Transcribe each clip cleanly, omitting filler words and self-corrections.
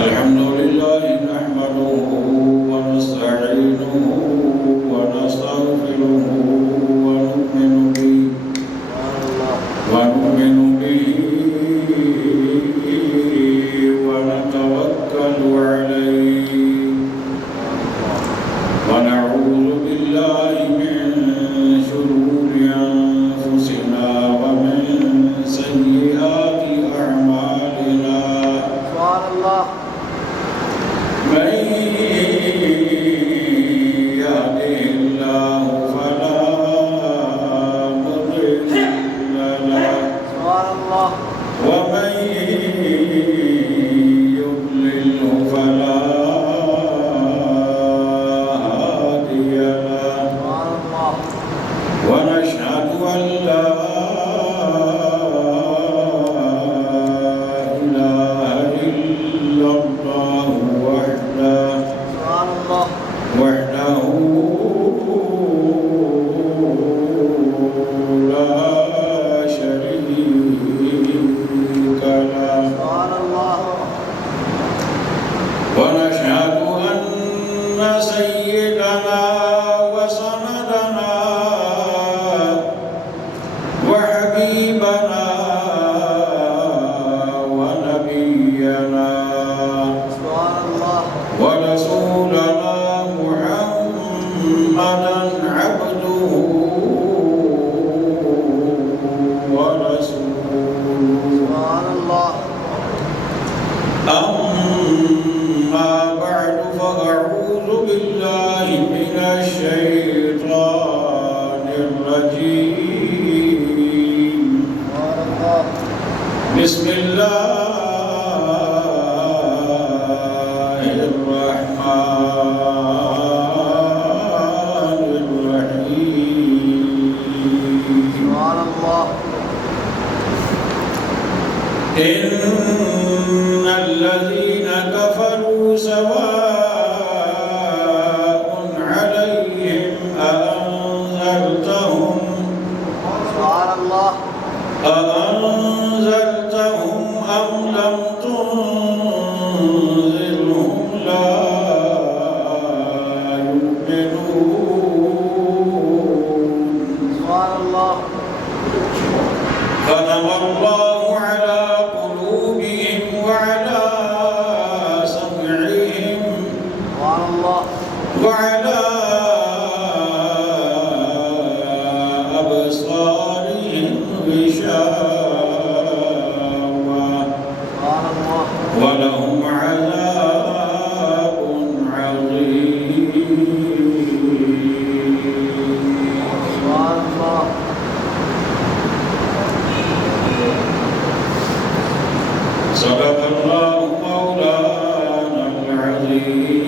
الحمد لله نحمده ونستعينه ونستغفره ونؤمن به ونتوكل عليه ونعوذ بالله من شرور أنفسنا ومن سيئات أعمالنا من يهده الله فلا مضل له ومن يضلله فلا هادي له ونشهد أن لا إله إلا الله وحده لا شريك له ونشهد أن سيدنا وسندنا وحبيبنا ونبينا ورسولنا محمدا عبده ورسوله أما بعد فأعوذ بالله من الشيطان الرجيم بسم الله الرحمن الرحيم إن الذين كفروا سواء عليهم أأنذرتهم أم لم تنذرهم لا يؤمنون ختم الله على قلوبهم وعلى سمعهم وعلى أبصارهم غشاوة ولهم عذاب عظيم صدق الله مولانا العظيم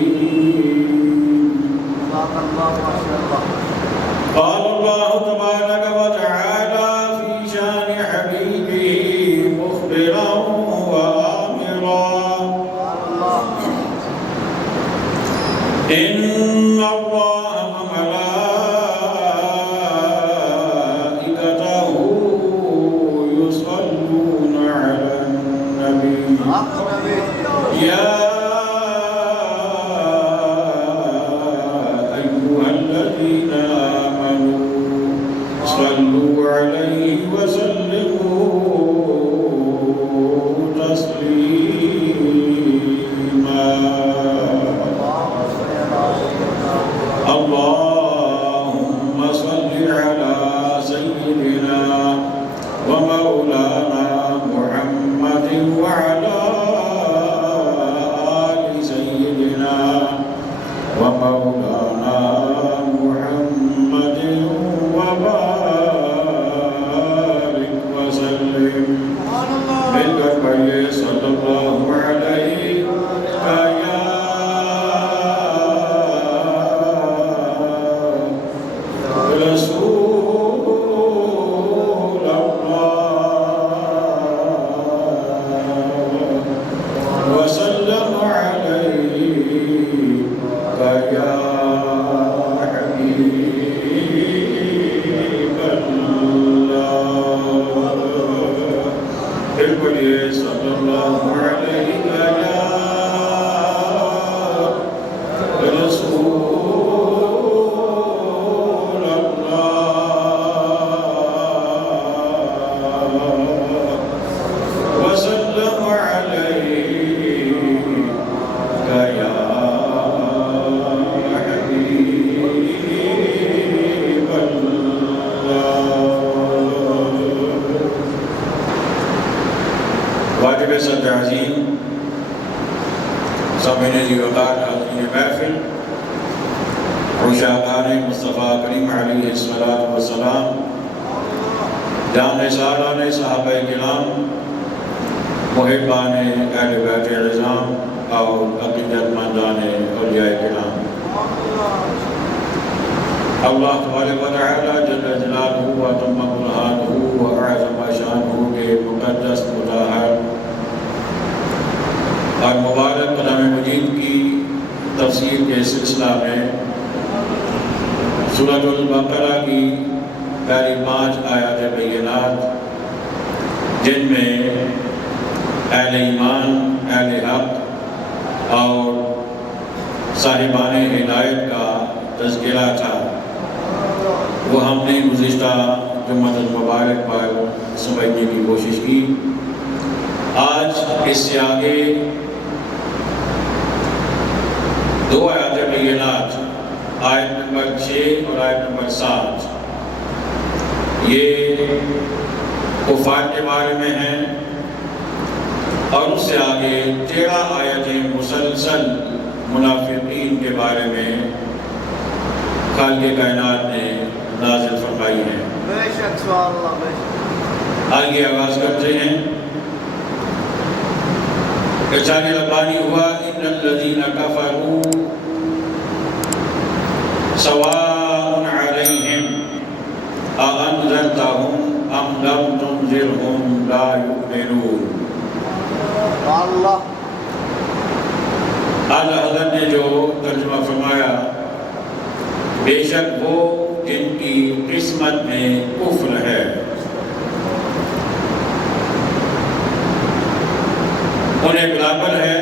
قال الله تبارك وتعالى في شان حبيبه مخبرا وآمرا إن الله وملائكته يصلون على النبي يا أيها الذين آمنوا صلوا عليه وسلموا تسليما اللهم صل على سيدنا ومولانا محمد وعلى آل سيدنا ومولانا محمد وبارك وسلم بالكربي صلى الله عليه يا رسول الله وسلم عليه يا حبيب الله پھر بولیے صلی اللہ علیہ رسول اللہ وسلم علیہ یا حبیب اللہ۔ واجب صدر عظیم سامعین جی وقار حاضرین محفل عشاقان مصطفیٰ کریم علیہ السلام جان سالان صحابہ کرام محبان اہل بیت عظام اور عقیدت مندان اولیاء کرام، اللہ تبارک و تعالی جل جلالہ و تم برہانہ و اعظم شانہ کے مقدس مظاہر اور مبارک کلام مجید کی تفسیر کے سلسلہ میں سورۃ البقرہ کی پہلی 5 آیات بینات، جن میں اہل ایمان، اہل حق اور صاحبان ہدایت کا تذکرہ تھا، وہ ہم نے گزشتہ جمعۃ المبارک پر سمجھنے کی کوشش کی۔ آج اس سے آگے 2 آیات بینات، آیت نمبر 6 اور آیت نمبر 7، یہ کفار کے بارے میں ہیں، اور اس سے آگے 13 آیتیں مسلسل منافقین کے بارے میں خالق کائنات نے نازل فرمائی ہیں۔ بے شک سبحان اللہ، بے شک۔ آگے آغاز کرتے ہیں۔ ارشاد ربانی ہوا ان الذین کفروا سواء علیہم اانذرتہم ام لم تنذرہم لا یؤمنون۔ اللہ اعلیٰ حضرت نے جو ترجمہ فرمایا، بے شک وہ جن کی قسمت میں کفر ہے، انہیں برابر ہے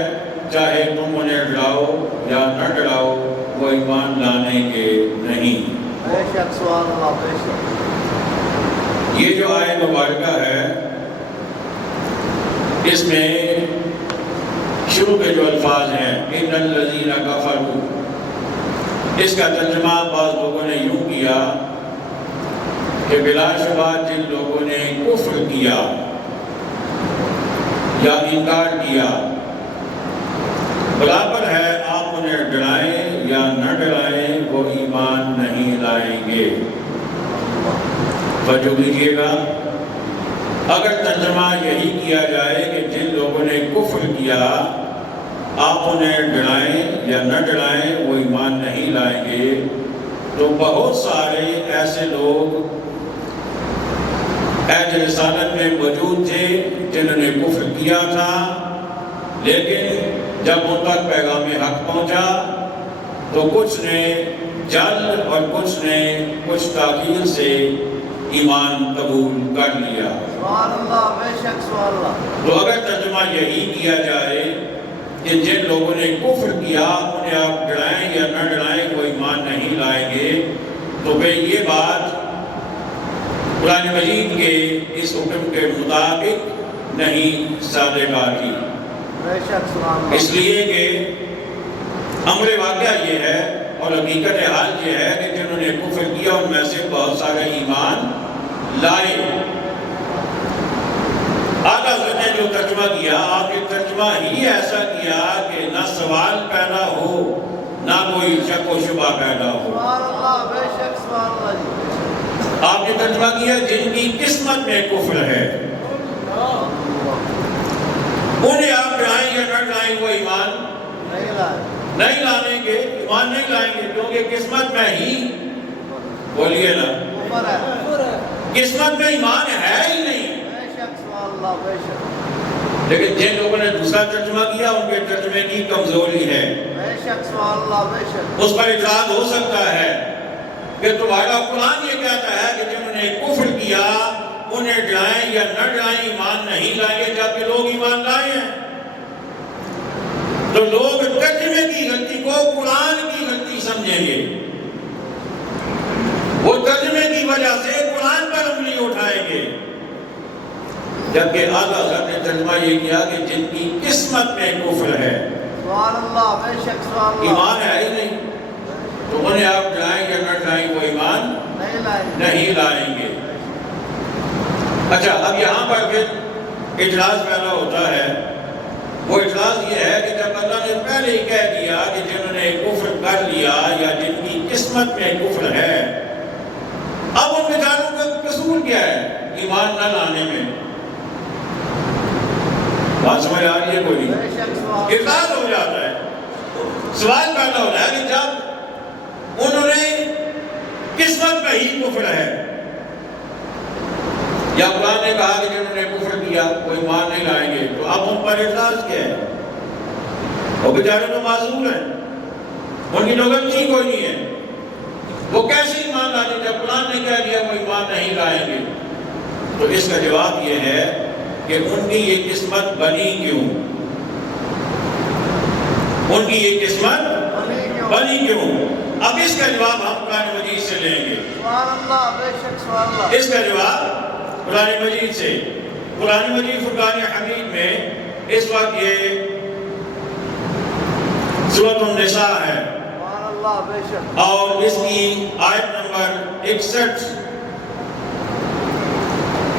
چاہے تم انہیں ڈراؤ یا نہ ڈراؤ، وہ ایمان لانے کے نہیں۔ بے شک سبحان اللہ، بے شک۔ یہ جو آیت مبارکہ ہے، اس میں شروع کے جو الفاظ ہیں ان الذین کفروا، اس کا ترجمہ بعض لوگوں نے یوں کیا کہ بلا شبہ جن لوگوں نے کفر کیا یا انکار کیا، برابر ہے آپ انہیں ڈرائیں یا نہ ڈرائیں، وہ ایمان نہیں لائیں گے۔ توجہ کیجیے گا، اگر ترجمہ یہی کیا جائے کہ جن لوگوں نے کفر کیا آپ انہیں ڈرائیں یا نہ ڈرائیں وہ ایمان نہیں لائیں گے، تو بہت سارے ایسے لوگ عہد رسالت میں موجود تھے جنہوں نے کفر کیا تھا، لیکن جب ان تک پیغام حق پہنچا تو کچھ نے جلد اور کچھ نے کچھ تاخیر سے ایمان قبول کر لیا۔ سبحان اللہ، بے شک سبحان اللہ۔ تو اگر ترجمہ یہی کیا جائے کہ جن لوگوں نے کفر کیا انہیں آپ ڈرائیں یا نہ ڈرائیں وہ ایمان نہیں لائیں گے، تو پھر یہ بات قرآن مجید کے اس حکم کے مطابق نہیں صادق آتی، اس لیے کہ امر واقعہ یہ ہے اور حقیقت حال یہ ہے کہ جنہوں نے کفر کیا ان میں سے بہت سارے ایمان لائے۔ آقا حضرت نے جو ترجمہ کیا، آپ نے ترجمہ ہی ایسا کیا کہ نہ سوال پیدا ہو نہ کوئی شک و شبہ پیدا ہو۔ آپ نے ترجمہ کیا جن کی قسمت میں کفر ہے انہیں آپ ڈرائیں یا نہ ڈرائیں وہ ایمان نہیں لانے گے، ایمان نہیں لائیں گے، کیونکہ قسمت میں ہی، بولیے نا، قسمت میں ایمان ہے ہی نہیں۔ لیکن جن لوگوں نے دوسرا ترجمہ کیا ان کے ترجمے کی کمزوری ہے، اس پر اعتراض ہو سکتا ہے کہ تمہارا قرآن یہ کہتا ہے کہ جنہوں نے کفر کیا انہیں ڈرائیں یا نہ ڈرائیں ایمان نہیں لائیں گے، لوگ ایمان لائے ہیں، تو لوگ ترجمے کی غلطی کو قرآن کی غلطی سمجھیں گے، وہ ترجمے کی وجہ سے قرآن پر انگلی اٹھائیں گے، جبکہ اعلیٰ حضرت نے ترجمہ یہ کیا کہ جن کی قسمت میں کفر ہے، سبحان اللہ، بے شک سبحان اللہ، ایمان ہے ہی نہیں، تو انہیں آپ جائیں گے نہ جائیں وہ ایمان نہیں لائیں گے۔ اچھا، اب یہاں پر پھر اعتراض پیدا ہوتا ہے، وہ اعتراض یہ ہے کہ جب اللہ نے پہلے ہی کہہ دیا کہ جنہوں نے کفر کر لیا یا جن کی قسمت میں کفر ہے، اب ان بیچاروں کا قصور کیا ہے ایمان نہ لانے میں؟ بات سمجھ آ رہی ہے کوئی نہیں؟ اعتراض ہو جاتا ہے، سوال پیدا ہو رہا ہے کہ جب انہوں نے قسمت میں ہی کفر ہے، یا قرآن نے کہا کہ جنہوں نے کفر کیا وہ ایمان نہیں لائیں گے، تو اب ان پر اعتراض کیا ہے؟ وہ بیچارے تو معذور ہیں، ان کی تو غلطی کوئی نہیں ہے، وہ کیسے ایمان لانے جب قرآن نے کہہ دیا وہ ایمان نہیں لائیں گے؟ تو اس کا جواب یہ ہے کہ ان کی یہ قسمت بنی کیوں؟ ان کی یہ قسمت بنی کیوں؟ اب اس کا جواب ہم قرآن مجید سے لیں گے۔ سبحان اللہ، بے شک سبحان اللہ۔ اس کا جواب قرآن مجید سے، قرآن مجید فرقان حمید میں اس وقت یہ سورۃ النساء ہے، سبحان اللہ، بے شک، اور اس کی آیت نمبر 61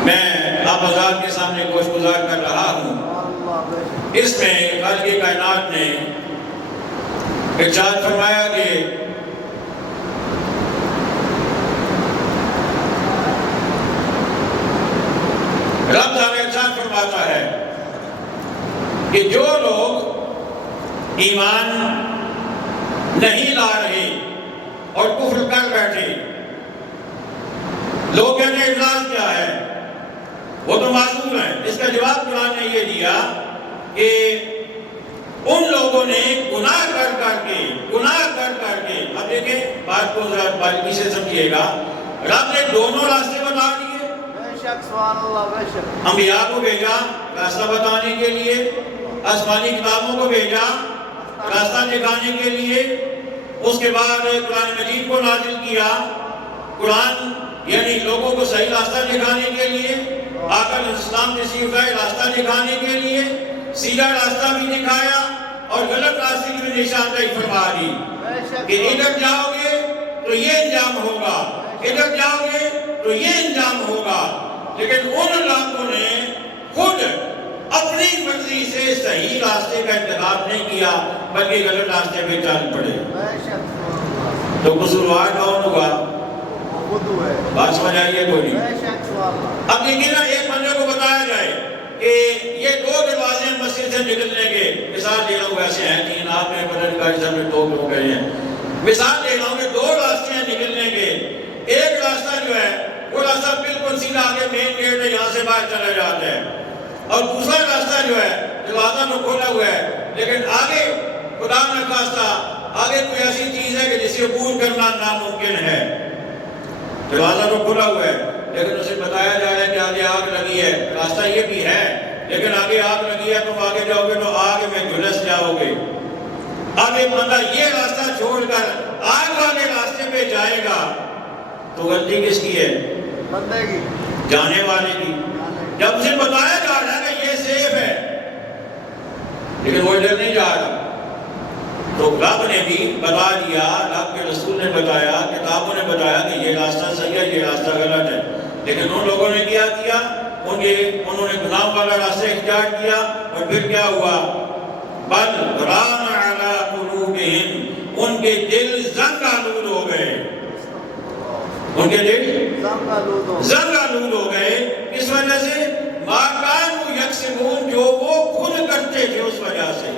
میں آپ حضرات کے سامنے گوش گزار کر رہا ہوں۔ سبحان اللہ، بے شک۔ اس میں خالق کائنات نے ارشاد فرمایا کہ رب تعالیٰ ارشاد فرماتا ہے کہ جو لوگ ایمان نہیں لا رہے اور کفر کر بیٹھے، لوگ کہتے ہیں اعتراض کیا ہے، وہ تو معذور ہیں۔ اس کا جواب قرآن نے یہ دیا کہ ان لوگوں نے گناہ کر کے اب دیکھیں بات کو ذرا باریکی سے سمجھیے گا، رب نے دونوں راستے بتا دیے، بے شک سبحان اللہ، بے شک، انبیاء کو بھیجا راستہ بتانے کے لیے، آسمانی کتابوں کو بھیجا راستہ دکھانے کے لیے، اس کے بعد قرآن مجید کو نازل کیا، قرآن یعنی لوگوں کو صحیح راستہ دکھانے کے لیے، آقا علیہ السلام تشریف لائے راستہ دکھانے کے لیے، سیدھا راستہ بھی دکھایا اور غلط راستے کی بھی نشاندہی فرما دی کہ ادھر جاؤ گے تو یہ انجام ہوگا، ادھر جاؤ گے تو یہ انجام ہوگا۔ لیکن ان لوگوں نے خود اپنی مرضی سے صحیح راستے کا انتخاب نہیں کیا بلکہ غلط راستے پہ چل پڑے، بے شک سبحان اللہ، تو قصوروار کون ہوگا؟ خود ہے، بات سمجھ آئیے کوئی نہیں؟ بے شک سبحان اللہ۔ اب دیکھیے نا، ایک بندے کو بتایا جائے کہ یہ دو دروازے مسجد سے نکلنے کے، مثال دے رہا ہوں، ویسے ہیں تین، آپ نے بدل کا حساب میں دو ہو گئے ہیں، مثال دے رہا ہوں کہ دو راستے ہیں نکلنے کے، ایک راستہ جو ہے وہ راستہ بالکل سیدھا آگے مین گیٹ ہے، یہاں سے باہر چلا جاتا ہے، اور دوسرا راستہ جو ہے دروازہ تو کھولا ہوا ہے لیکن آگے خدا نہ خواستہ آگے کوئی ایسی چیز ہے کہ جسے عبور کرنا ناممکن ہے، دروازہ تو کھلا ہوا ہے لیکن اسے بتایا جا رہا ہے کہ آگے آگ لگی ہے، راستہ یہ بھی ہے لیکن آگے آگ لگی ہے، تم آگے جاؤ گے تو آگ میں جھلس جاؤ گے۔ اب ایک بندہ یہ راستہ چھوڑ کر آگ والے راستے پہ جائے گا تو غلطی کس کی ہے؟ بندے کی، جانے والے کی۔ جب اسے بتایا جا رہا ہے کہ یہ سیف ہے لیکن وہ ادھر نہیں جا رہا، تو رب نے بھی بتا دیا، رب کے رسول نے بتایا، کتابوں نے بتایا کہ یہ راستہ صحیح ہے، یہ راستہ غلط ہے، لیکن ان لوگوں نے کیا کیا؟ انہوں نے گناہ والا راستہ اختیار کیا، اور پھر کیا ہوا؟ بل ران علی قلوبہم، ان کے دل زنگ آلود ہو گئے، ان کے دل زنگ آلود ہو گئے، اس وجہ سے ما کانوا یکسبون، جو وہ خود کرتے تھے اس وجہ سے،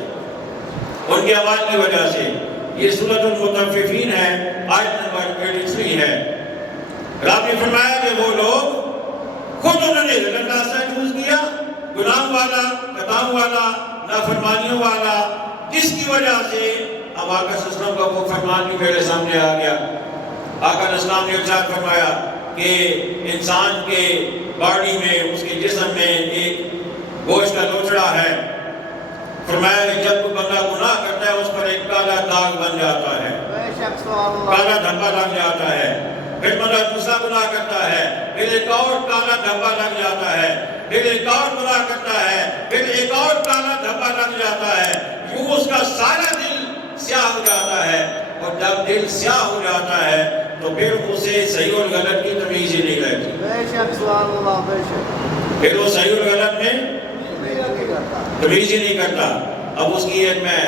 ان کے عمل کی وجہ سے۔ یہ سورۃ المطففین ہے، آیت نمبر 83 ہے۔ رب نے فرمایا کہ وہ لوگ خود انہوں نے غلط راستہ چوز کیا، گناہ والا، قطام والا، نافرمانیوں والا، جس کی وجہ سے اب آقا صلی اللہ علیہ وسلم کا وہ فرمان بھی میرے سامنے آ گیا۔ آقا علیہ السلام نے ارشاد فرمایا کہ انسان کے باڈی میں، اس کے جسم میں ایک گوشت کا لوچڑا ہے، فرمایا کہ جب کوئی بندہ گناہ کرتا ہے اس پر ایک کالا داغ بن جاتا ہے، بے شک سبحان اللہ کالا دھبا لگ جاتا ہے، پھر بندہ دوسرا گناہ کرتا ہے، پھر ایک اور کالا دھبا لگ جاتا ہے، پھر ایک اور گناہ کرتا ہے، پھر ایک اور کالا دھبا لگ جاتا ہے، یوں اس کا سارا دل سیاہ ہو جاتا ہے، اور جب دل سیاہ ہو جاتا ہے تو پھر اسے صحیح اور غلط کی تمیز ہی نہیں رہتی، بے شک سبحان اللہ بے شک پھر وہ صحیح اور غلط میں نہیں کرتا تمیز ہی نہیں کرتا۔ اب اس کی ایک میں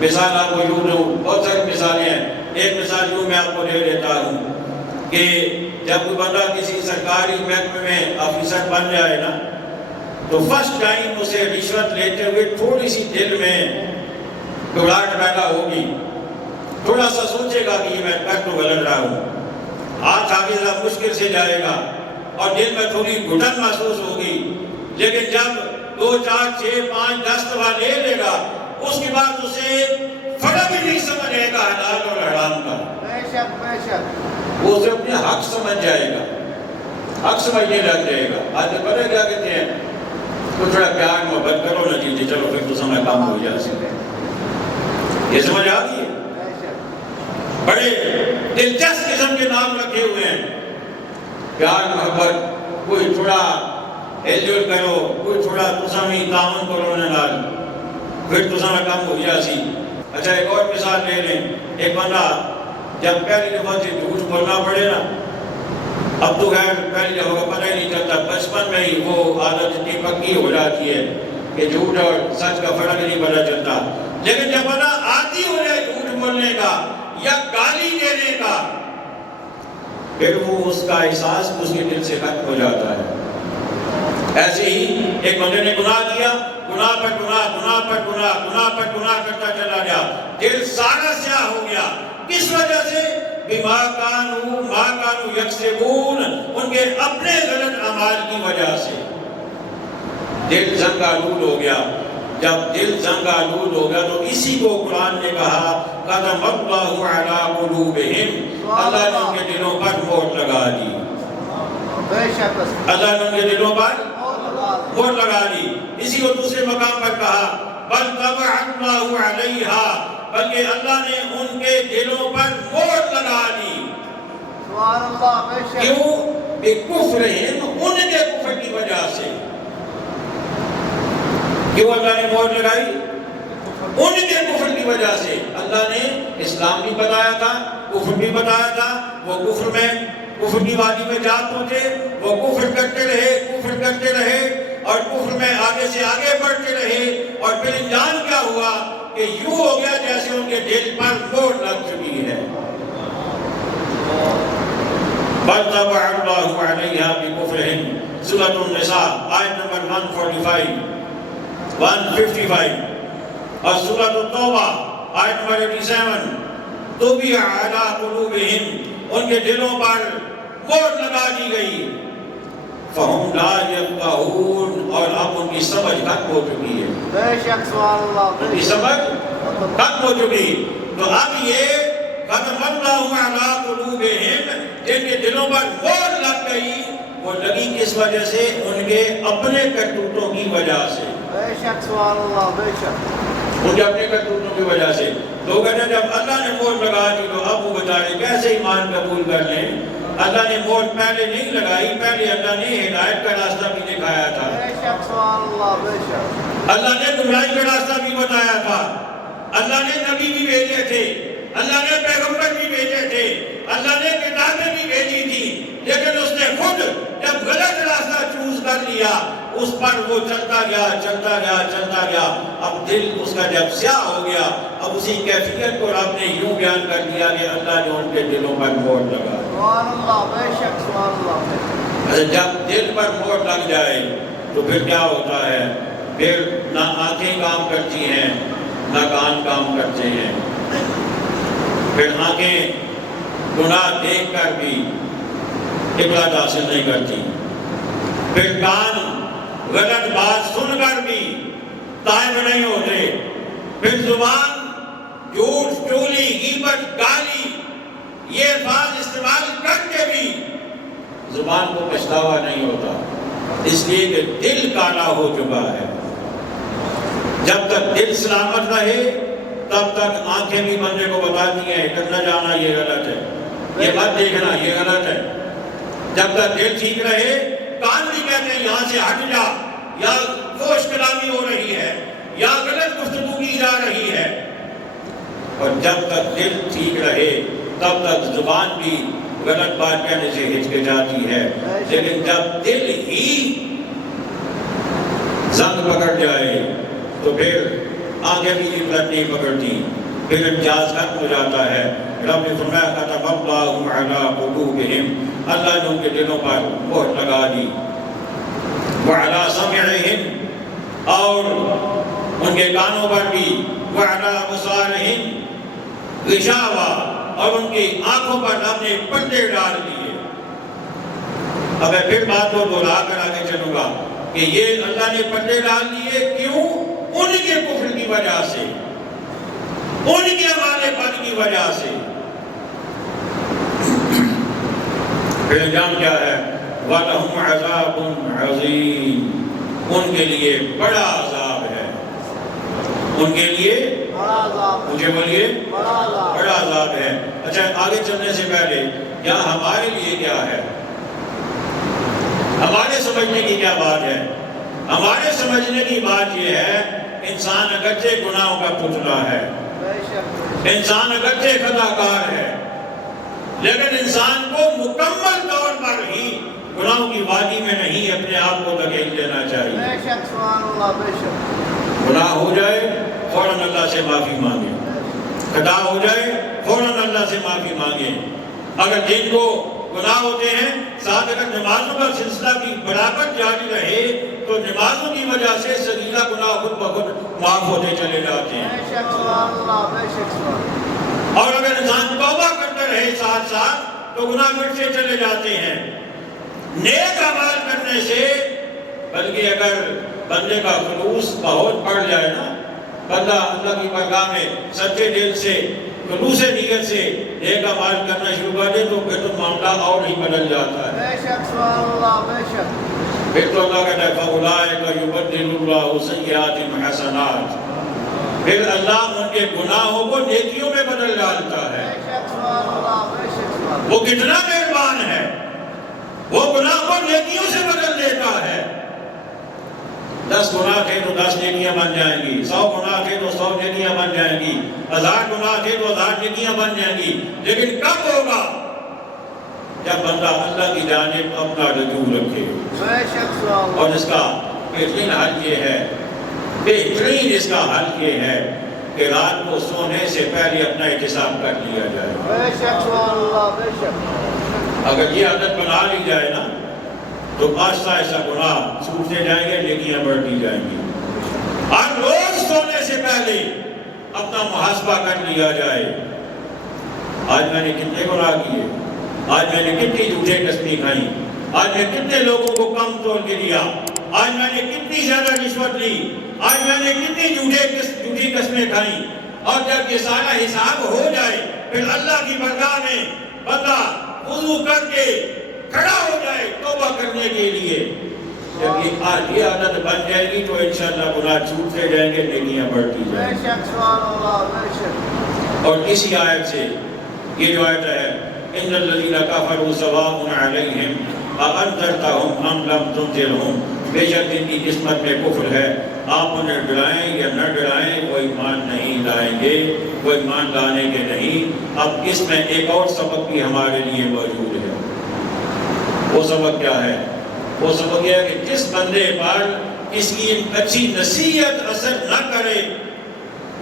مثال آپ کو یوں دوں، بہت ساری مثالیں ہیں، ایک مثال یوں میں آپ کو دے دیتا ہوں کہ جب کوئی بندہ کسی سرکاری محکمے میں آفیسر بن جائے نا تو فرسٹ ٹائم اسے رشوت لیتے ہوئے تھوڑی سی دل میں گھبراہٹ پیدا ہوگی، تھوڑا سا سوچے گا کہ یہ میں کر تو غلط رہا ہوں، ہاتھ آگے ذرا مشکل سے جائے گا اور دل میں تھوڑی گھٹن محسوس ہوگی، لیکن جب 2 4 6 5 10 دفعہ لے لے گا اس کے بعد اسے فرق ہی نہیں سمجھے گا حلال اور حرام کا، بے شک وہ اسے اپنے حق سمجھ جائے گا، حق سمجھنے لگ جائے گا۔ آج پتہ کیا کہتے ہیں، تو تھوڑا پیار محبت کرو نا جی چلو پھر تو سمجھ کام ہو جائے، یہ سمجھ آ گئی ہے؟ بے شک بڑے دلچسپ قسم کے نام رکھے ہوئے ہیں، پیار محبت، کوئی تھوڑا ہل جل کرو، کوئی تھوڑا تسامی تعاون کرو نال، پھر تساں کام ہو جاسی۔ اچھا ایک اور مثال لے لیں، ایک بندہ جب پہلی دفعہ سے جھوٹ بولنا پڑے نا، اب تو خیر پہلی دفعہ کا پتہ ہی نہیں چلتا، بچپن میں ہی وہ عادت اتنی پکی ہو جاتی ہے کہ جھوٹ اور سچ کا فرق نہیں پتہ چلتا، لیکن جب بندہ عادی ہو جائے جھوٹ بولنے کا یا گالی دینے کا، پھر وہ اس کا احساس اس کے دل سے ختم ہو جاتا ہے۔ ایسے ہی ایک بندے نے گناہ کیا، گناہ پر گناہ، گناہ پر گناہ، گناہ پر گناہ کرتا چلا گیا، دل سارا سیاہ ہو گیا، کس وجہ سے؟ بما کانوا یکسبون، ان کے اپنے غلط اعمال کی وجہ سے دل زنگ آلود ہو گیا۔ جب دل زنگ آلود ہو گیا تو اسی کو قرآن نے کہا ختم اللہ علی قلوبہم، اللہ نے ان کے دلوں پر مہر لگا دی، بے شک اللہ نے ان کے دلوں پر مہر لگا دی۔ اسی کو دوسرے مقام پر کہا بل طبع اللہ علیہا، بلکہ اللہ نے ان کے دلوں پر مہر لگا دی۔ سبحان اللہ بے شک کیوں؟ بکفرہم، ان کے کفر کی وجہ سے۔ کیوں اللہ نے مہر لگائی؟ ان کے کفر کی وجہ سے۔ اللہ نے اسلام بھی بتایا تھا، کفر بھی بتایا تھا، وہ کفر کی وادی میں جا پہنچے، وہ کفر کرتے رہے اور کفر میں آگے سے آگے بڑھتے رہے، اور پھر انجام کیا ہوا کہ یوں ہو گیا جیسے ان کے دل پر مہر لگ چکی ہے۔ بل طبع اللہ علیہا بکفرہم، سورۃ النساء آیت نمبر 155 اور سورۃ التوبہ آیت نمبر 87، طبع علی قلوبہم، ان کے دلوں پر مہر لگا دی گئی، فہم لا یفقہون، اور اب ان کی سمجھ ختم ہو چکی ہے، بے شک سبحان اللہ ان کی سمجھ ختم ہو چکی۔ تو اب یہ ختم اللہ علی قلوبہم، جن کے دلوں پر مہر لگ گئی، وہ لگی کس وجہ سے؟ ان کے اپنے کرتوتوں کی وجہ سے، بے شک سبحان اللہ بے شک ان کے اپنے کرتوتوں کی وجہ سے۔ لوگ کہتے ہیں جب اللہ نے مہر لگا دی تو اب وہ بیچارے کیسے ایمان قبول کر لیں؟ اللہ نے مہر پہلے نہیں لگائی، پہلے اللہ نے ہدایت کا راستہ بھی دکھایا تھا، بے شک سبحان اللہ بے شک اللہ نے گمراہی کا راستہ بھی بتایا تھا، اللہ نے نبی بھی بھیجے تھے، اللہ نے پیغمبر بھی بھیجے تھے، اللہ نے کتابیں بھی بھیجی تھی، لیکن اس نے خود جب غلط راستہ چوز کر لیا اس پر وہ چلتا گیا، اب دل اس کا جب سیاہ ہو گیا، اب اسی کیفیت کو رب نے یوں بیان کر دیا کہ اللہ نے ان کے دلوں پر مہر لگا۔ سبحان اللہ بے شک سبحان اللہ۔ جب دل پر مہر لگ جائے تو پھر کیا ہوتا ہے؟ پھر نہ آنکھیں کام کرتی ہیں نہ کان کام کرتے ہیں، پھر آنکھیں گناہ دیکھ کر بھی عبرت حاصل نہیں کرتی، پھر کان غلط بات سن کر بھی قائم نہیں ہوتے، پھر زبان جھوٹ، چولی، غیبت، گالی یہ الفاظ استعمال کر کے بھی زبان کو پچھتاوا نہیں ہوتا، اس لیے کہ دل کالا ہو چکا ہے، جب تک دل سلامت رہے تب تک آنکھیں بھی بندے کو بتاتی ہیں ادھر نہ جانا یہ غلط ہے، یہ مت دیکھنا یہ غلط ہے۔ جب تک دل ٹھیک رہے کان بھی کہتے ہیں یہاں سے ہٹ جا، یا فحش کلامی ہو رہی ہے یا غلط گفتگو کی جا رہی ہے۔ اور جب تک دل ٹھیک رہے تب تک زبان بھی غلط بات کہنے سے ہچکچاتی ہے، لیکن جب دل ہی زنگ پکڑ جائے تو پھر آگے بھی عبرت نہیں پکڑتی، پھر امتیاز ختم ہو جاتا ہے۔ رب نے فرمایا ختم اللہ علی قلوبہم، اللہ نے ان کے دلوں پر مہر لگا دی، وعلی سمعہم، اور ان کے کانوں پر بھی، وعلی ابصارہم غشاوہ، اور ان کی آنکھوں پر ہم نے پردے ڈال دیے۔ اب میں پھر بات کو دوہرا کر آگے چلوں گا کہ یہ اللہ نے پردے ڈال دیے کیوں؟ ان کے کفر کی وجہ سے، ان کے ہمارے پن کی وجہ سے۔ پھر انجام کیا ہے؟ وَلَهُمْ عَذَابٌ عَظِيمٌ، ان کے لیے بڑا عذاب ہے، ان کے لیے مجھے بولیے بڑا عذاب ہے۔ اچھا آگے چلنے سے پہلے یہاں ہمارے لیے کیا ہے؟ ہمارے سمجھنے کی کیا بات ہے؟ ہمارے سمجھنے کی بات یہ ہے انسان اگرچہ گناہوں کا پتلا ہے، انسان اگرچہ خطا کار ہے، لیکن انسان کو مکمل طور پر ہی گناہوں کی وادی میں نہیں اپنے آپ کو دھکیل دینا چاہیے۔ بے شک سبحان اللہ، بے شک۔ گناہ ہو جائے فوراً اللہ سے معافی مانگے، خطا ہو جائے فوراً اللہ سے معافی مانگے۔ اگر دن کو گناہ ہوتے ہیں ساتھ اگر نمازوں کا سلسلہ بھی برابر جاری رہے تو نمازوں کی وجہ سے صغیرہ گناہ خود بخود معاف ہوتے چلے جاتے ہیں۔ بے شک سبحان اللہ، بے شک سبحان اللہ۔ اور اگر انسان توبہ کرتا رہے ساتھ ساتھ تو گناہ مٹتے چلے جاتے ہیں۔ نیک اعمال کرنے سے، بلکہ اگر بندے کا خلوص بہت بڑھ جائے نا، بندہ اللہ کی بارگاہ میں سچے دل سے خلوص نیت سے نیک اعمال کرنا شروع کر دے تو پھر تو معاملہ اور ہی بدل جاتا ہے۔ بے شک سبحان اللہ، بے شک۔ پھر تو اللہ کہتا ہے فَأُولَٰئِكَ يُبَدِّلُ اللَّهُ سَيِّئَاتِهِمْ حَسَنَاتٍ، پھر اللہ ان کے گناہوں کو نیکیوں میں بدل ڈالتا ہے۔ بے شک سبحان اللہ، بے شک سبحان اللہ۔ وہ کتنا مہربان ہے، وہ گناہ کو نیکیوں سے بدل دیتا ہے۔ 10 گناہ تھے تو 10 نیکیاں بن جائیں گی، 100 گناہ تھے تو 100 نیکیاں بن جائیں گی، 1000 گناہ تھے تو 1000 نیکیاں بن جائیں گی۔ لیکن کب ہوگا؟ جب بندہ اللہ کی جانب اپنا رجوع رکھے۔ بے شک سبحان اللہ۔ اور اس کا بہترین حل یہ ہے، بہترین اس کا حل یہ ہے کہ رات کو سونے سے پہلے اپنا احتساب کر لیا جائے۔ بے شک سبحان اللہ، بے شک۔ اگر یہ عادت بنا لی جائے نا تو آہستہ آہستہ گناہ چھوٹتے جائیں گے، نیکیاں بڑھتی جائیں گی۔ ہر روز سونے سے پہلے اپنا محاسبہ کر لیا جائے، آج میں نے کتنے گناہ کیے، آج میں نے کتنی جھوٹے قسمیں کھائیں، آج میں کتنے لوگوں کو کم توڑ کے دیا، آج میں نے کتنی زیادہ رشوت لی، آج میں نے کتنی جھوٹی قسمیں کھائیں۔ اور جب یہ سارا حساب ہو جائے پھر اللہ کی بارگاہ میں بندہ وضو کر کے کھڑا ہو جائے توبہ کرنے کے لیے، جب یہ عادت بن جائے گی تو انشاءاللہ گناہ چھوٹتے جائیں گے، نیکیاں بڑھتی بے جائیں گی۔ شک سبحان اللہ، بے شک۔ اور اسی آیت سے یہ جو آیت ہے ان الذین کفروا سواء علیہم اانذرتہم ام لم تنذرہم، بے شک ان کی قسمت میں کفر ہے، آپ انہیں ڈرائیں یا نہ ڈرائیں وہ ایمان نہیں لائیں گے، وہ ایمان لانے کے نہیں۔ اب اس میں ایک اور سبق بھی ہمارے لیے موجود ہے۔ وہ سبق کیا ہے؟ وہ سبق یہ ہے کہ جس بندے پر اس کی اچھی نصیحت اثر نہ کرے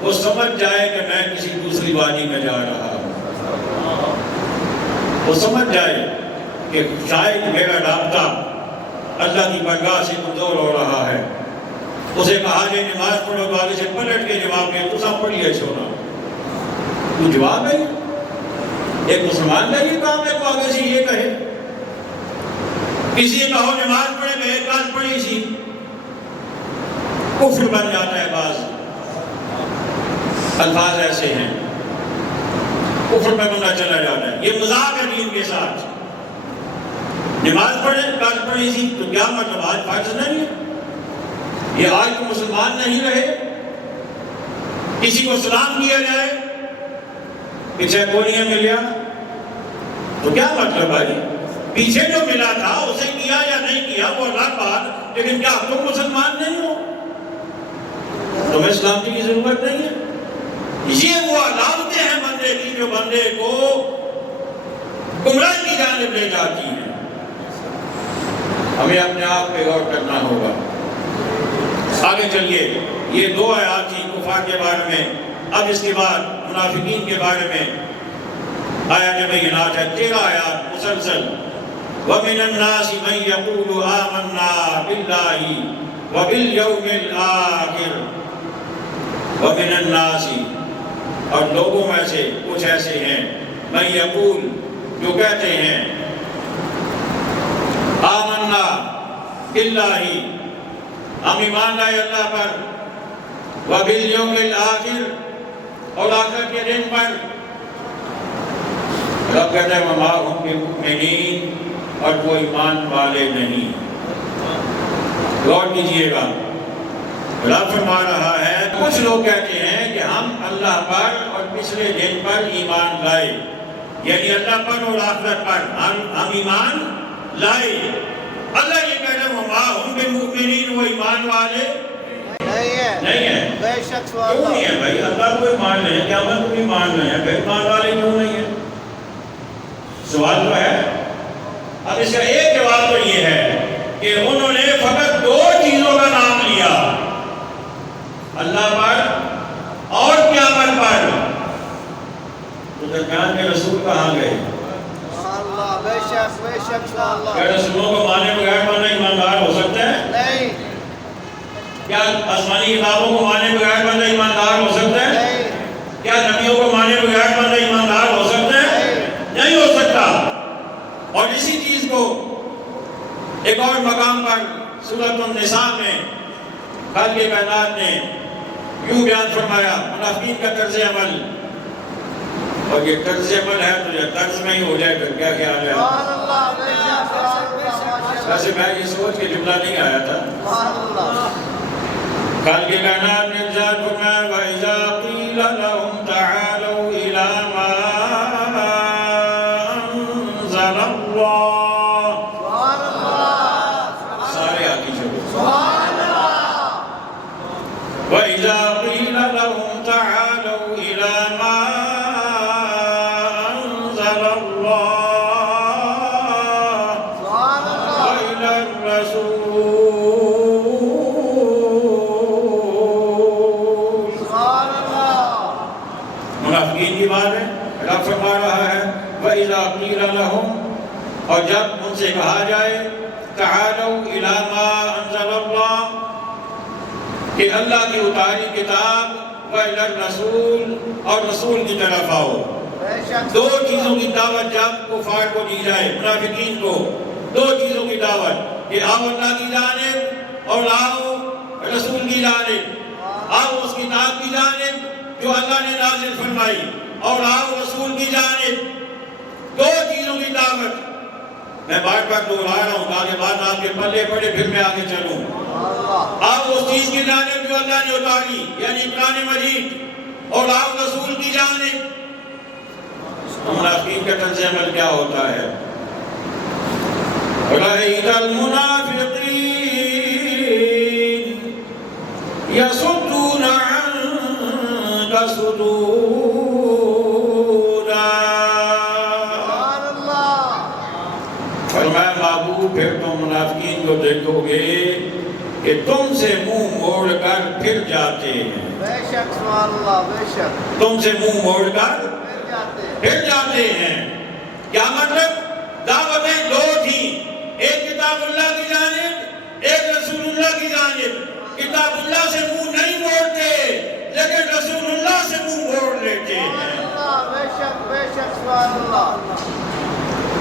وہ سمجھ جائے کہ میں کسی دوسری وادی میں جا رہا ہوں، وہ سمجھ جائے کہ شاید میرا رابطہ اللہ کی بارگاہ سے کمزور ہو رہا ہے۔ اسے کہا جائے نماز پڑھو تو آگے سے پلٹ کے جواب دے تو سب پڑھیے چھوڑا، تو جواب ہے ایک مسلمان کا یہ کام ہے تو آگے سے یہ کہے۔ کسی کہو نماز پڑھے میں ایک بات پڑھی سی، کفر بن جاتا ہے۔ بعض الفاظ ایسے ہیں کفر میں بندہ چلا جاتا ہے، یہ مذاق ہے دین کے ساتھ۔ نماز پڑھے کل پڑھی سی تو کیا مطلب آج فرض نہیں ہے؟ یہ آج تو مسلمان نہیں رہے، کسی کو سلام کیا جائے، پیچھے کوئی نہیں مل گیا تو کیا مطلب بھائی؟ پیچھے جو ملا تھا اسے کیا یا نہیں کیا وہ الگ بات، لیکن کیا تم مسلمان نہیں ہو؟ تمہیں اسلام کی ضرورت نہیں ہے؟ یہ وہ علامتیں ہیں بندے کی جو بندے کو گمراہی کی جانب لے جاتی ہیں۔ ہمیں اپنے آپ پہ غور کرنا ہوگا۔ آگے چلیے، یہ 2 آیات تھی کفار کے بارے میں، اب اس کے بعد منافقین کے بارے میں آیات بینات ہے، 13 آیات مسلسل۔ وَمِنَ النَّاسِ مَن يَقُولُ آمَنَّا بِاللَّهِ وَبِالْيَوْمِ الْآخِرِ وَمِنَ النَّاسِ، اور لوگوں میں سے کچھ ایسے ہیں، مَن يَقُول، جو کہتے ہیں آمنا باللہ، ہم ایمان لائے اللہ پر، وبالیوم الآخر، اور آخرت کے دن پر۔ رب کہتا ہے وما ہم بمؤمنین، اور وہ ایمان والے نہیں۔ غور کیجئے گا، رب فرما رہا ہے کچھ لوگ کہتے ہیں کہ ہم اللہ پر اور پچھلے دن پر ایمان لائے، یعنی اللہ پر اور آخرت پر ہم ایمان لائے۔ اللہ یہ کہہ رہا ہے وما ہم بمؤمنین، وہ ایمان والے نہیں ہے۔ بے شک کیوں نہیں ہے بھائی؟ اللہ کو ایمان نہیں ہے، قیامت کو ایمان نہیں ہے، پھر ایمان والے کیوں نہیں ہے؟ سوال تو ہے۔ اب اس کا ایک جواب تو یہ ہے کہ انہوں نے فقط 2 چیزوں کا نام لیا، اللہ پر اور قیامت پر، تو درمیان کے رسول کہاں گئے؟ اللہ، بے شک بے شک اللہ۔ کیا رسولوں کو مانے بغیر بندہ ایماندار ہو سکتا ہے؟ نہیں کیا آسمانی کتابوں کو مانے بغیر بندہ ایماندار ہو سکتا ہے؟ نہیں کیا نبیوں کو مانے بغیر بندہ ایماندار ہو سکتا ہے؟ نہیں ہو سکتا۔ اور اسی چیز کو ایک اور مقام پر سورۃ النساء میں خالق کائنات نے یوں بیان فرمایا، منافقین کا طرز عمل، اور یہ طرز عمل ہے تو یہ طرز میں ہی ہو جائے پھر کیا خیال ہے؟ سبحان اللہ، بے شک اللہ۔ ویسے میں یہ سوچ کے جملہ نہیں آیا تھا۔ سبحان اللہ۔ خالق کائنات نے ارشاد فرمایا وَإِذَا قِيلَ لَهُمْ تَعَالَوْا إِلَىٰ مَا أَنزَلَ اللَّهُ، سبحان اللہ، سارے آتی چھوڑو، سبحان اللہ۔ وَإِذَا قِيلَ لَهُمْ تَعَالَوْا إِلَىٰ مَا أَنزَلَ اللَّهُ سبحان اللہ۔ وَإِلَى الرَّسُولِ سبحان اللہ۔ منافقین کی بات ہے، رب فرما رہا ہے وَإِذَا قِيلَ لَهُمْ، اور جب ان سے کہا جائے تَعَالَوْا إِلَىٰ مَا أَنزَلَ اللَّهُ، کہ اللہ کی اتاری کتاب، وَإِلَى الرَّسُولِ، اور رسول کی طرف آؤ۔ بے شک 2 چیزوں کی دعوت جب کفار کو دی جائے، منافقین کو 2 چیزوں کی دعوت، کہ آؤ اللہ کی جانب اور آؤ رسول کی جانب، آؤ اس کتاب کی جانب جو اللہ نے نازل فرمائی، اور آؤ رسول کی جانب، 2 چیزوں کی دعوت۔ میں بار بار دوہرا رہا ہوں تاکہ بات آپ کے پلے پڑے، پھر میں آگے چلوں۔ آؤ اس چیز کی جانب جو اللہ نے اتاری، یعنی قرآن مجید، اور آؤ رسول کی جانب۔ منافقین کا طرز عمل کیا ہوتا ہے؟ رَأَيْتَ الْمُنَافِقِينَ يَصُدُّونَ عَنكَ صُدُودًا، سبحان اللہ۔ فرمایا محبوب پھر تم منافقین کو دیکھو گے کہ تم سے منہ موڑ کر پھر جاتے ہیں، بے شک سبحان اللہ، بے شک تم سے منہ موڑ کر مل جاتے ہیں۔ پھر جاتے ہیں۔ کیا مطلب؟ دعوتیں 2 تھیں، ایک کتاب اللہ کی جانب، ایک رسول اللہ کی جانب۔ کتاب اللہ سے منہ نہیں موڑتے، لیکن رسول اللہ سے منہ موڑ لیتے ہیں۔ سبحان اللہ، بے شک سبحان اللہ۔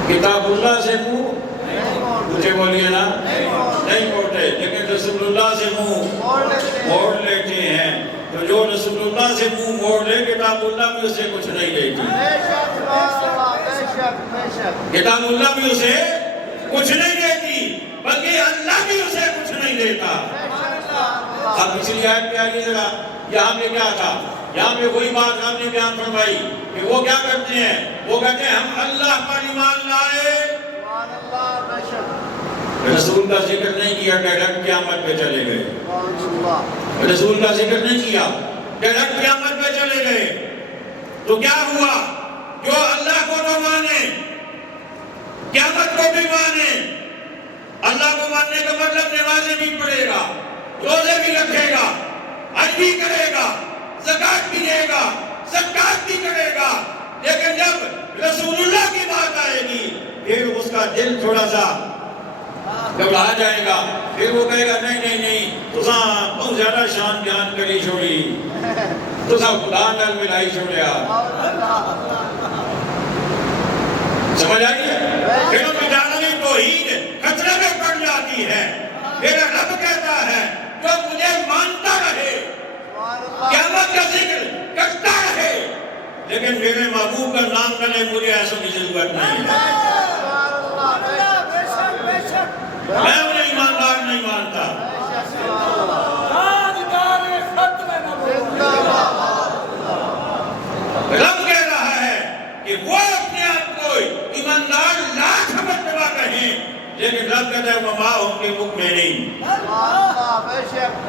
کتاب اللہ سے منہ نہیں موڑتے، مجھے بولیے نا، نہیں موڑتے، نہیں موڑتے، لیکن رسول اللہ سے منہ موڑ لیتے ہیں۔ موڑ لیتے ہیں۔ تو جو رسول اللہ سے منہ موڑ لے، کتاب اللہ بھی اسے کچھ نہیں دیتی، بے شک سبحان اللہ، بے شک بے شک۔ کتاب اللہ بھی اسے کچھ نہیں دیتی، بلکہ اللہ بھی اسے کچھ نہیں دیتا۔ بے شک سبحان اللہ۔ اب پچھلی آیت پہ آئیے ذرا، یہاں پہ کیا تھا؟ یہاں پہ وہی بات آپ نے بیان فرمائی کہ وہ کیا کرتے ہیں؟ وہ کہتے ہیں ہم اللہ پر ایمان لائے، سبحان اللہ بے شک رسول کا ذکر نہیں کیا، ڈائریکٹ قیامت پہ چلے گئے۔ سبحان اللہ رسول کا ذکر نہیں کیا، ڈائریکٹ قیامت پہ چلے گئے۔ تو کیا ہوا؟ جو اللہ کو نہ مانے، قیامت کو بھی مانے، اللہ کو ماننے کا مطلب نمازیں بھی پڑھے گا، روزے بھی رکھے گا، حج بھی کرے گا، زکات بھی دے گا، زکات بھی کرے گا، لیکن جب رسول اللہ کی بات آئے گی پھر اس کا دل تھوڑا سا گھبرا جائے گا، پھر وہ کہے گا نہیں نہیں نہیں تساں بہت زیادہ شان بیان کری چھوڑی، تساں خدا نال ملائی چھوڑیا۔ سمجھ آئی ہے؟ پھر وہ بیچارہ توحید خطرے میں پڑ جاتی ہے۔ میرا رب کہتا ہے جو مجھے مانتا رہے، قیامت کا ذکر کرتا رہے، لیکن میرے محبوب کا نام نہ لے، مجھے ایسوں کی ضرورت نہیں ہے۔ میں انہیں ایماندار نہیں مانتا۔ رب کہہ رہا ہے کہ وہ اپنے آپ کو ایماندار لاکھ مرتبہ کہیں، لیکن رب کہتا ہے وما ہم کے مؤمنین،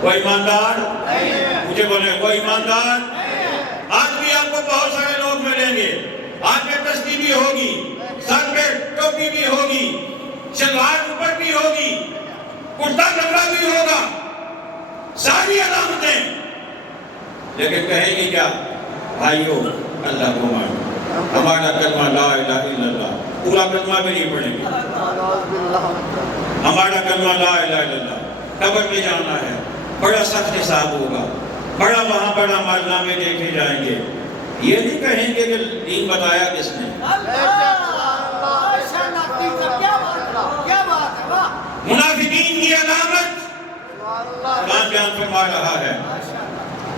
وہ ایماندار مجھے بولے وہ ایماندار۔ آج بھی آپ کو بہت سارے لوگ ملیں گے، آج پہ تسبیح بھی ہوگی، سر پہ ٹوپی بھی ہوگی، شلوار اوپر بھی ہوگی، کرتا ٹکڑا بھی ہوگا، ساری علامتیں، لیکن کہیں گے کیا؟ بھائیو اللہ کو مانو، ہمارا کلمہ لا الہ الا اللہ، پورا کلمہ بھی نہیں پڑھیں گے، ہمارا کلمہ لا الہ الا اللہ۔ قبر میں جانا ہے، بڑا سخت حساب ہوگا، بڑا وہاں بڑا نامے دیکھے جائیں گے، یہ نہیں کہیں گے کہ دین بتایا کس نے۔ منافقین کی علامت قرآن بیان فرما رہا ہے۔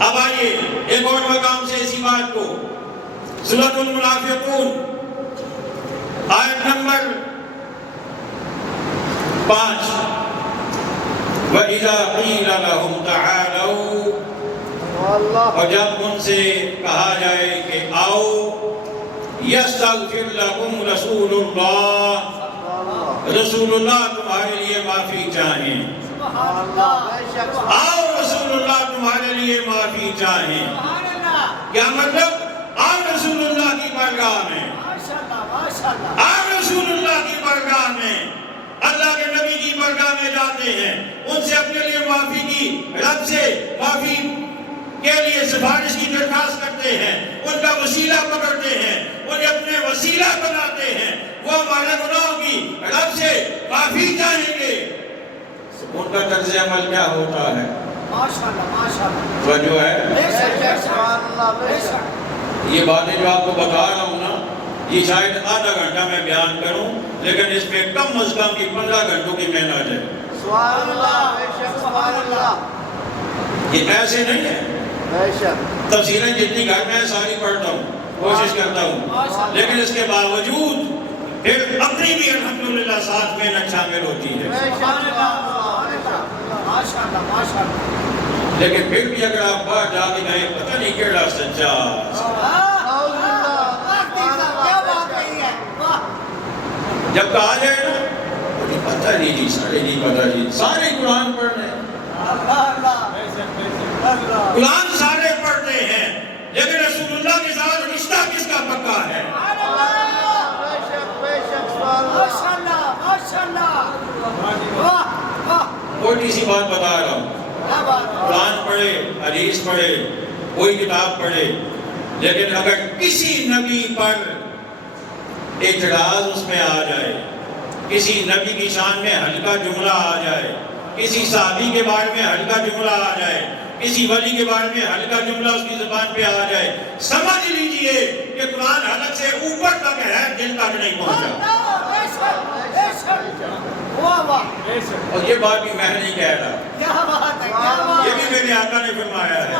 اب آئیے ایک اور مقام سے اسی بات کو، سورۃ المنافقون آیت نمبر 5، وَإِذَا قِيلَ لَهُمْ تَعَالَوْا، اور جب ان سے کہا جائے کہ آؤ، يَسْتَغْفِرْ لَكُمْ رَسُولُ اللَّهِ، رسول اللہ تمہارے لیے معافی چاہیں، آؤ رسول اللہ تمہارے لیے معافی چاہیں۔ کیا مطلب؟ آؤ رسول اللہ کی بارگاہ میں، آؤ رسول اللہ کی بارگاہ میں، اللہ کے نبی کی بارگاہ میں جاتے ہیں، ان سے اپنے لیے معافی کی، رب سے معافی کے لیے سفارش کی درخواست کرتے ہیں، ان کا وسیلہ پکڑتے ہیں، انہیں اپنے وسیلہ بناتے ہیں، وہ ہمارے گناہوں کی رب سے معافی چاہیں گے۔ ان کا طرز عمل کیا ہوتا ہے؟ وہ جو ہے یہ باتیں جو آپ کو بتا رہا ہوں نا، یہ شاید آدھا گھنٹہ میں بیان کروں، لیکن اس میں کم از کم کی 15 گھنٹوں کی محنت ہے۔ یہ ایسے نہیں ہے، تفسیریں جتنی گھر میں ساری پڑھتا ہوں، کوشش کرتا ہوں، لیکن اس کے باوجود پھر اپنی بھی الحمدللہ ساتھ میں شامل ہوتی ہے۔ لیکن پھر بھی اگر آپ باہر جا کے گئے پتہ نہیں کیڑا سچا، جب کہا جائے نا پتہ نہیں جی، سارے نہیں پتہ جی، سارے قرآن پڑھ رہے ہیں، قرآن سارے پڑھتے ہیں، لیکن رسول اللہ کے ساتھ رشتہ کس کا پکا ہے؟ چھوٹی سی بات بتا رہا ہوں، قرآن پڑھے، حدیث پڑھے، کوئی کتاب پڑھے، لیکن اگر کسی نبی پر اعتراض اس میں آ جائے، کسی نبی کی شان میں ہلکا جملہ آ جائے، کسی صحابی کے بارے میں ہلکا جملہ آ جائے، کسی ولی کے بارے میں ہلکا جملہ اس کی زبان پہ آ جائے، سمجھ لیجئے کہ قرآن حلق سے اوپر تک ہے، دل تک نہیں پہنچا۔ اور یہ بات بھی میں نہیں کہہ رہا، یہ بھی میرے آقا نے فرمایا ہے،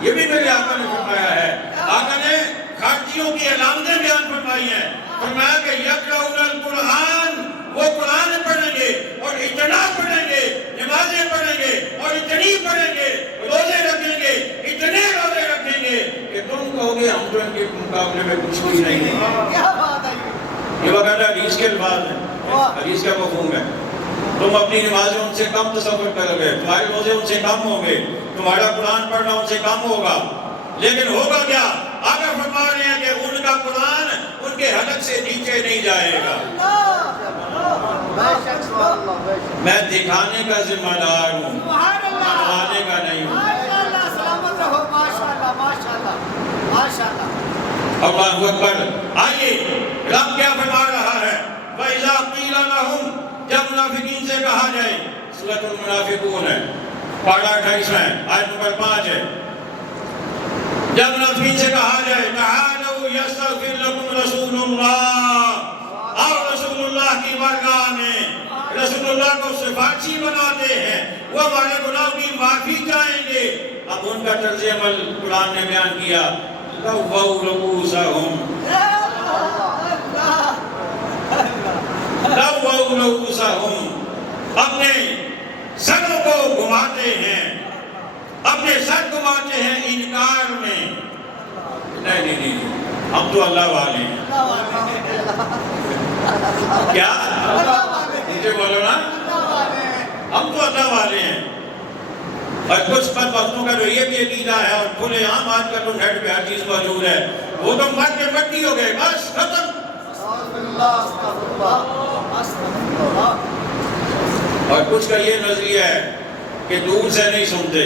یہ بھی میرے آقا نے فرمایا ہے۔ آقا نے خارجیوں کی علامتیں بیان فرمائی ہیں، فرمایا کہ یقرؤون القرآن، وہ قرآن پڑھیں گے اور اتنا پڑھیں گے، نمازیں پڑھیں گے اور اتنی پڑھیں گے، روزے رکھیں گے، میں کچھ بھی نہیں ہے. کیا بات ہے یہ باقاعدہ حدیث کے الفاظ ہیں, حدیث کا مفہوم ہے. تم اپنی نمازیں ان سے کم تصور کرو گے, تمہارے روزے ان سے کم ہوں گے, تمہارا قرآن پڑھنا ان سے کم ہوگا, لیکن ہوگا کیا؟ آقا فرما رہے ہیں کہ ان کا قرآن ان کے حلق سے نیچے نہیں جائے گا. بے شک سبحان اللہ بے شک میں دکھانے کا ذمہ دار ہوں, منوانے کا نہیں ہوں. ماشاءاللہ سلامت رہو ماشاءاللہ ماشاءاللہ ماشاءاللہ. اللہ اکبر. آئیے رب کیا فرما رہا ہے؟ وَإِذَا قِيلَ لَهُمْ, جب منافقین سے کہا جائے, سورۃ المنافقون ہے, پارہ 28 ہے, آیت نمبر 5 ہے. جب منافقین سے کہا جائے تعالوا یستغفر لکم رسول اللہ, اور رسول اللہ کی بارگاہ میں رسول اللہ کو سفارشی بناتے ہیں, وہ ہمارے گناہوں کی معافی چاہیں گے. اب ان کا طرز عمل قرآن نے بیان کیا, لووا رؤوسہم, لووا رؤوسہم, اپنے سروں کو گھماتے ہیں, اپنے سر گھماتے ہیں انکار میں. نہیں, ہم تو اللہ والے ہیں. کیا مجھے بولو نا, ہم تو اللہ والے ہیں. اور کچھ بدبختوں کا جو یہ بھی عقیدہ ہے, اور کھلے عام آج کل تو نیٹ پہ ہر چیز موجود ہے, وہ تو مر کے مٹی ہو گئے, بس ختم. اور کچھ کا یہ نظریہ ہے کہ دور سے نہیں سنتے.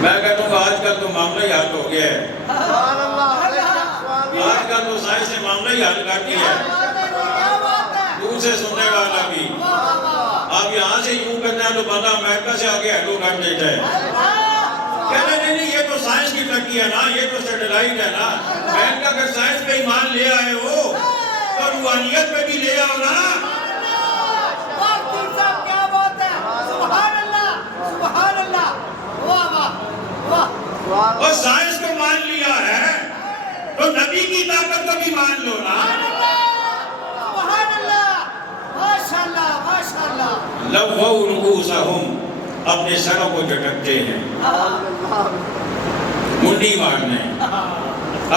میں کہتا ہوں آج کل تو معاملہ ہی حل ہو گیا ہے. آج کل تو سائنس نے معاملہ ہی حل کر دیا ہے, دور سے سننے والا بھی. آپ یہاں سے یوں کرتے ہیں تو بندہ امریکہ سے آگے ہیلو کر دیتا ہے. کہتے ہیں نہیں, یہ تو سائنس کی ترقی ہے نا, یہ تو سیٹلائٹ ہے نا. میں کہ اگر سائنس پہ ایمان لے آئے ہو تو روحانیت پہ بھی لے آؤ نا. اور سائنس کو مان لیا ہے تو نبی کی طاقت کو بھی مان لو نا. لووا رؤوسہم, اپنے سروں کو جھٹکتے ہیں, منڈی مارنے,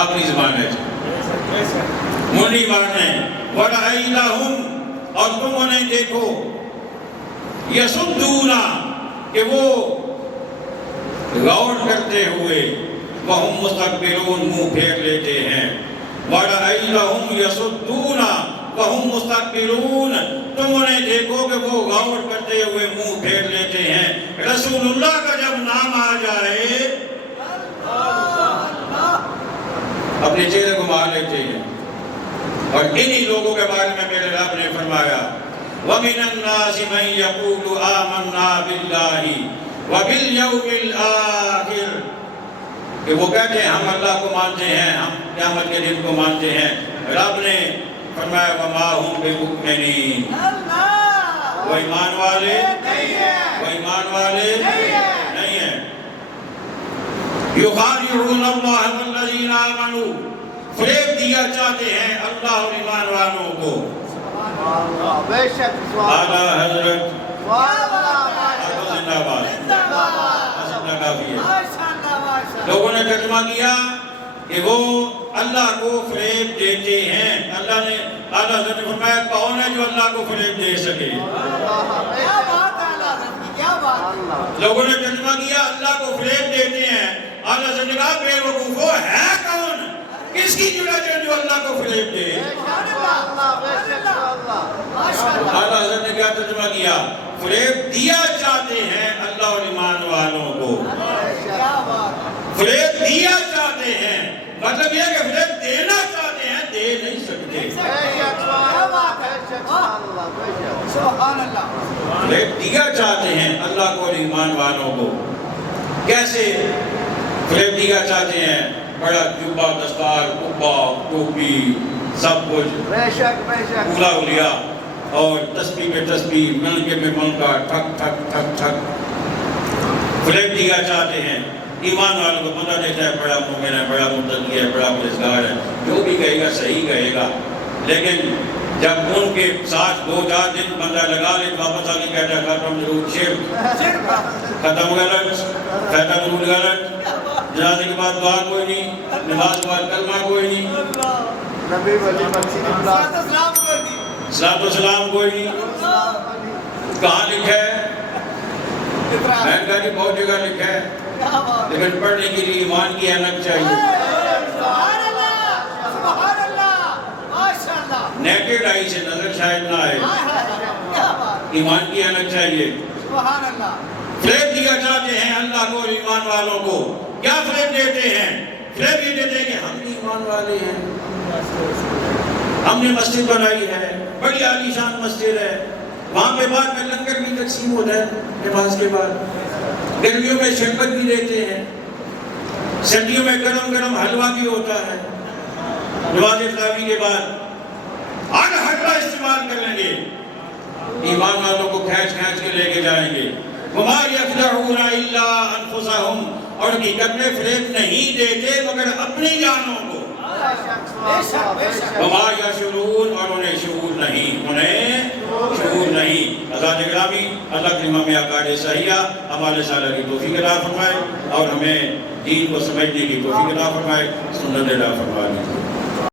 اپنی زبان ہے منڈی مارنے. وَرَأَيْتَهُمْ, اور تم انہیں دیکھو, یصدون, کہ وہ غور کرتے ہوئے, وَهُمْ مُسْتَكْبِرُونَ, منہ پھیر لیتے ہیں. وَرَأَيْتَهُمْ يَصُدُّونَ وَهُمْ مُسْتَكْبِرُونَ, تم انہیں دیکھو کہ وہ غور کرتے ہوئے منہ پھیر لیتے ہیں. رسول اللہ کا جب نام آ جائے اپنے چہرے کو مار لیتے ہیں. اور انہی لوگوں کے بارے میں میرے رب نے فرمایا وَمِنَ النَّاسِ مَن يَقُولُ آمَنَّا بِاللَّهِ وَبِالْيَوْمِ الْآخِرِ, کہ وہ کہتے ہیں ہم اللہ کو مانتے ہیں, ہم قیامت کے دن کو مانتے ہیں. رب نے فرمایا وَمَا هُمْ بِمُؤْمِنِينَ, وہ ایمان والے نہیں ہیں. يُخَادِعُونَ اللَّهَ وَالَّذِينَ آمَنُوا, فریب دیا چاہتے ہیں اللہ اور ایمان والوں کو. بے شک اعلیٰ حضرت زندہ کافی ہے. لوگوں نے ترجمہ کیا کہ وہ اللہ کو فریب دیتے ہیں. اللہ نے اعلیٰ حضرت نے فرمایا کون ہے جو اللہ کو فریب دے سکے. لوگوں نے ترجمہ کیا اللہ کو فریب دیتے ہیں. اعلیٰ حضرت نے کہا بے وقوف, وہ ہے کون, کس کی ضرورت ہے جو اللہ کو فریب دے. اعلیٰ حضرت نے کیا ترجمہ کیا, فریب دیا چاہتے ہیں اللہ اور ایمان والوں کو. فریب دیا چاہتے ہیں, مطلب یہ کہ فریب دینا چاہتے ہیں, دے نہیں سکتے. فریب دیا چاہتے ہیں اللہ کو اور ایمان والوں کو. کیسے فریب دیا چاہتے ہیں؟ بڑا جبہ, دستار, قبہ, ٹوپی, سب کچھ پورا اولیا, اور تسبیح پہ تسبیح, ملکے پہ ملکہ, ٹھک ٹھک ٹھک ٹھک. فریب دیا چاہتے ہیں. ایمان والوں کو پتہ دیتا ہے بڑا مومن ہے, بڑا متقی ہے, بڑا پرہیزگار ہے, جو بھی کہے گا صحیح کہے گا. لیکن جب ان کے ساتھ 2-4 دن بندہ لگا لے تو واپس آگے کہتا ہے ختم ضرور, شیر ختم غلط, ختم ضرور غلط. جنازے کے بعد دعا کوئی نہیں، نماز کے بعد کلمہ کوئی نہیں، نبی ولی مسجد اللہ صلاۃ و سلام کوئی نہیں۔ کہاں لکھا ہے؟ میں نے کہا کہ بہت جگہ لکھا ہے، لیکن پڑھنے کے لیے ایمان کی اہمیت چاہیے۔ نیکڈ آئی سے نظر شاید نہ آئے، ایمان کی اہمیت چاہیے۔ فریب دیا چاہتے ہیں اللہ کو، ایمان والوں کو۔ کیا فریب دیتے ہیں؟ فریب یہ دیتے ہیں کہ ہم بھی ایمان والے ہیں، ہم نے مسجد بنائی ہے، بڑی عالیشان مسجد ہے، وہاں پہ بعد میں لنگر بھی تقسیم ہوتا ہے نماز کے بعد، گرمیوں میں شربت بھی دیتے ہیں، سردیوں میں گرم گرم حلوہ بھی ہوتا ہے۔ نماز افطاری کے بعد ہر حلوہ استعمال کر لیں گے، ایمان والوں کو کھینچ کھینچ کے لے کے جائیں گے۔ وَمَا يَخْدَعُونَ إِلَّا أَنفُسَهُمْ، اور حقیقت میں فریب نہیں دیتے مگر اپنی جانوں کو۔ وَمَا يَشْعُرُونَ، اور انہیں شعور نہیں، انہیں شعور نہیں۔ حضرات گرامی، اللہ کے امام عقائد صحیحہ ہمارے سالہ کی توفیق عطا فرمائے اور ہمیں دین کو سمجھنے کی توفیق عطا فرمائے، سنت عطا فرمائے۔